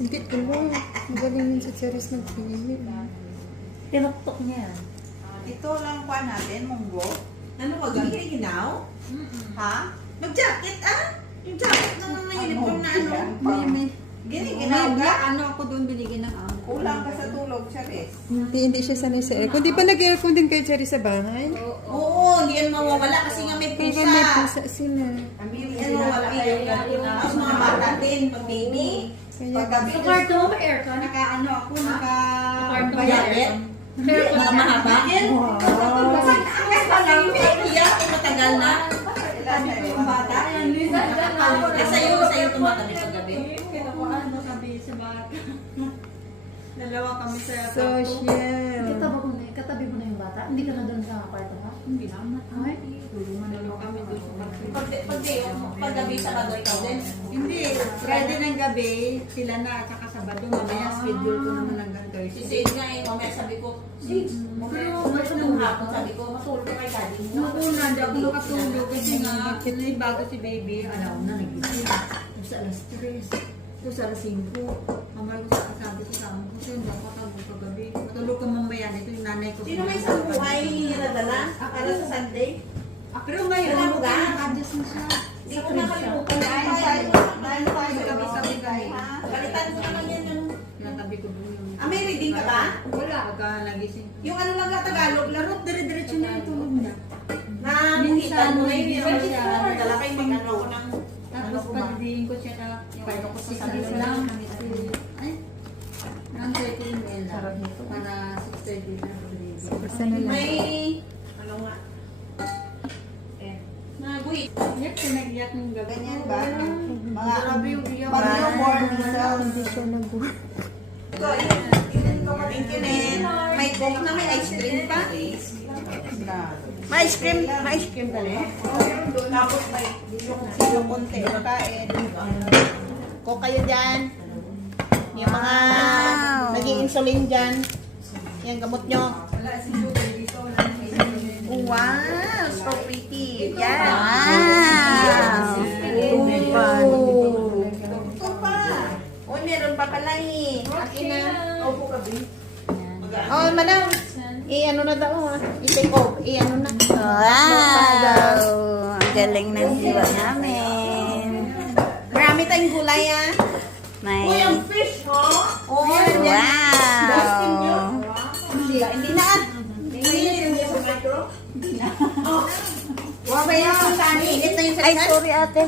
Hindi ko lang. Magaling yun sa Charis nagpili. Tinuktok niya yan. Ito lang pa natin, munggo. Ano wag ang hinaw? Ha? Mag-jacket Yung jacket na mga uniform na ano. Gini-ginaw ka? Ano ako doon binigyan ng amo. Kulang ka sa tulog, Charis. Hindi siya sanay sa aircon. Di ba nag-aircon din kayo, Charis, sa bahay? Oo, hindi yan mawawala kasi nga may Pero pusa. may pusa sila. Hindi yan mawawala kayo. Tapos mga bata din, pag baby. Paggabi. Sa kwarto mo ba aircon? Naka-ano ako, Kwarto mo naka-bayat. Pero mga mahaba? Iyak kung matagal na. Sabi ko yung bata. Sa'yo tumatabi sa gabi. Dalawa kami sa Social. Katabi mo na yung bata? Hindi ka na doon sa kwarto ka? Hindi naman. Ay, tulungan na lang kami doon sa kwarto. Paggabi sa bago ikaw din. Hindi. Friday ng gabi, sila na at saka Sabado. Mamaya schedule ko naman hanggang Si Thursday. Sid nga mamaya sabi ko, Sid, mamaya nung hapon sabi ko, matulog ka kay daddy mo. Noong una, hindi ako nakatulog kasi nga, bago si baby, alam na, nagising. Tapos alas 3. Tapos alas 5. Mamaya ko sabi ko sa amo ko, hindi ako matulog kagabi. Matulog ka mamaya nito, yung nanay ko. Sino may isang buhay nadala para sa Sunday? Pero ngayon, Alam mo ba? naka-adjust na siya. Hindi ko nakalimutan. Dahil tayo Gabi-gabi kami. Balitan ko naman yan yung... Natabi ko doon yung... may reading ka ba? Wala. Pagka nagising. Yung ano lang na Tagalog, laro. Dire-diretso na yung tulog niya. Na minsan mo na yun. Minsan siya. Nadala kayo mag-ano ko ng... Tapos pagdidiin ko siya na kaya ko sa sarili lang. Ay, ang 30 ml lang. Para 6:30 na pagdidiin. Basta na lang. May... Ano nga? Naguhit. Iyak, pinag-iyak ng gabi. Ganyan ba? Mga... Grabe yung iyak. Pag newborn measles. Hindi siya nag-work. Ito, thank you, Nen. May coke na may ice cream pa. May ice cream ka rin. Tapos may yung konti makain. Coke kayo dyan. Yung mga nag-i-insulin dyan. Yan, gamot nyo. Wow, so pretty. Yan. Ito pa. Uy, meron pa pala eh. Akin na. Opo ka, Bin. Oh, madam. I-ano na daw ha. I-take off. I-ano na. Wow! Ang galing ng diwa namin. Marami tayong gulay ah. May... Uy, ang fish ho. Oh, yan. Wow! Hindi na ah. Hindi sa micro. Hindi na. Wala ba yan? Init na yung Ay, salsa? sorry ate.